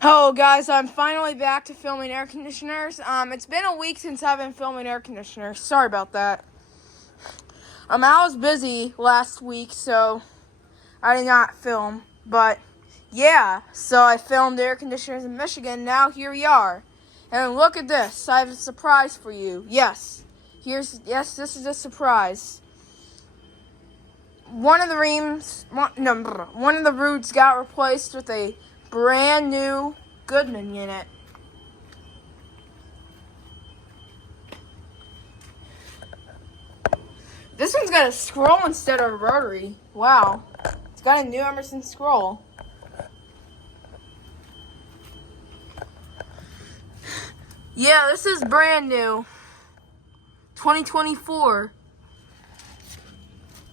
Hello guys, I'm finally back to filming air conditioners. It's been a week since I've been filming air conditioners. Sorry about that. I was busy last week, so I did not film. But yeah, so I filmed air conditioners in Michigan. Now here we are. And look at this. I have a surprise for you. Yes, this is a surprise. One of the roots got replaced with a brand new Goodman unit. This one's got a scroll instead of a rotary. Wow. It's got a new Emerson scroll. Yeah, this is brand new. 2024.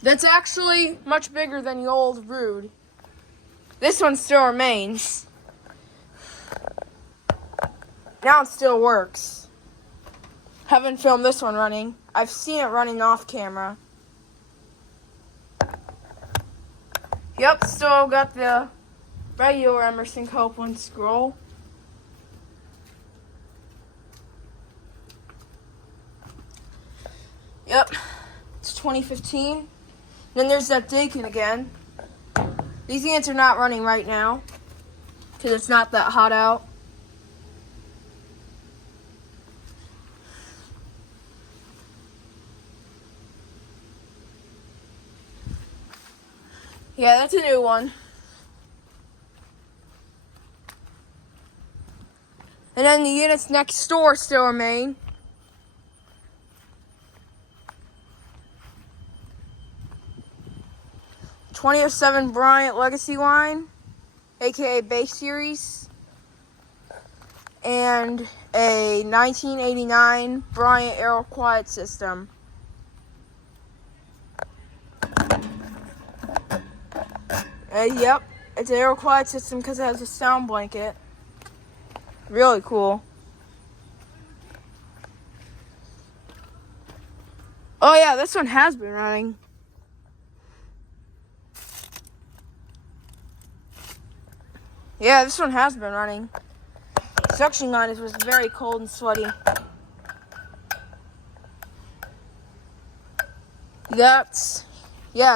That's actually much bigger than the old Rude. This one still remains. Now it still works. Haven't filmed this one running. I've seen it running off camera. Yep, still got the regular Emerson Copeland scroll. Yep, it's 2015. Then there's that Deacon again. These units are not running right now because it's not that hot out. Yeah, that's a new one. And then the units next door still remain. '07 Bryant Legacy line, aka Base Series, and a 1989 Bryant Aero Quiet System. Yep, it's an Aero Quiet System because it has a sound blanket. Really cool. Oh yeah, this one has been running. Yeah, this one has been running. Suction line was very cold and sweaty. Yeah,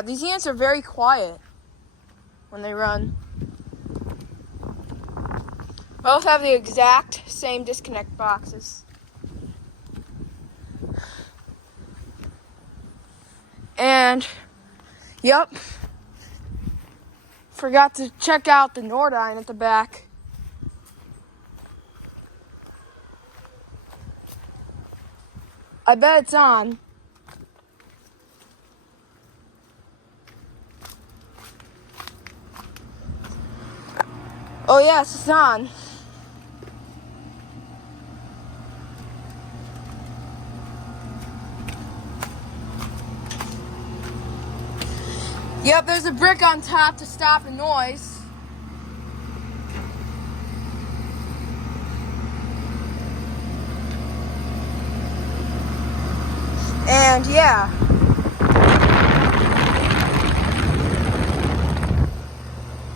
these units are very quiet when they run. Both have the exact same disconnect boxes. And, yep, forgot to check out the Nordine at the back. I bet it's on. Oh yes, it's on. Yep, there's a brick on top to stop the noise. And yeah.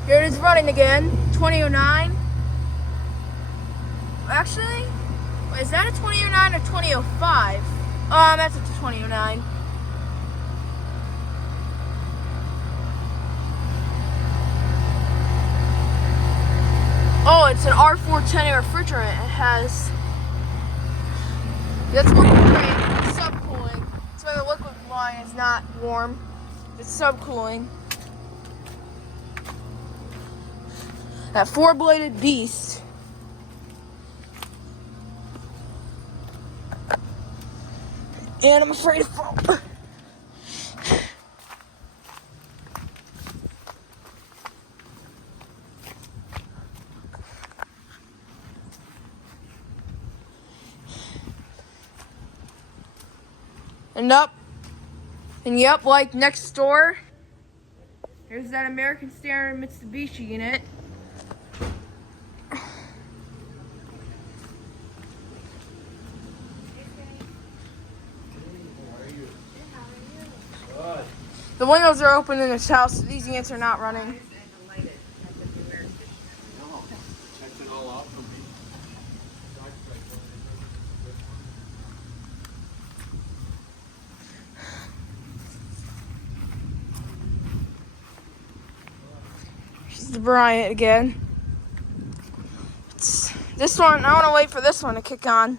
Here it is running again, 2009. Actually, is that a 2009 or 2005? That's a 2009. Oh, it's an R410 refrigerant. It has... That's liquid cooling. It's subcooling. That's why the liquid line is not warm. It's subcooling. That four-bladed beast. And I'm afraid to fall. And yep, like next door, there's that American Standard Mitsubishi unit. The windows are open in this house, so these units are not running. No, checked it all the Bryant again. This one, I want to wait for this one to kick on.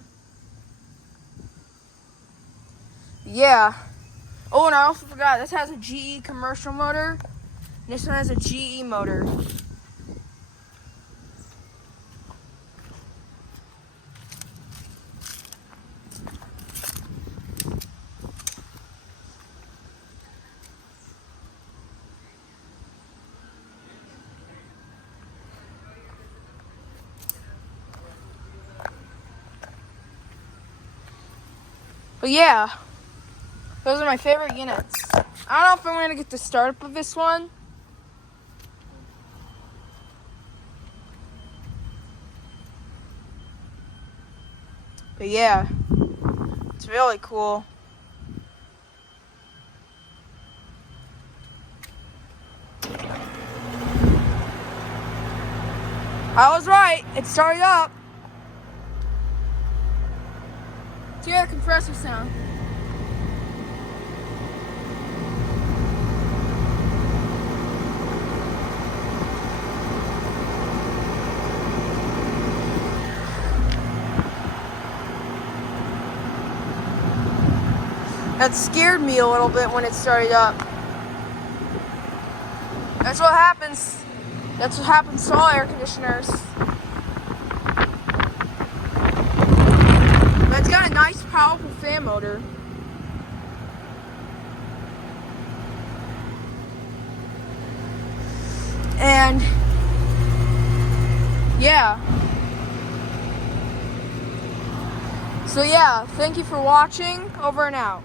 Yeah. Oh, and I also forgot, this has a GE commercial motor. This one has a GE motor. But yeah, those are my favorite units. I don't know if I'm going to get the startup of this one. But yeah, it's really cool. I was right, it started up. Let's hear the compressor sound. That scared me a little bit when it started up. That's what happens. That's what happens to all air conditioners. But it's got a nice, powerful fan motor. And yeah. So yeah, thank you for watching. Over and out.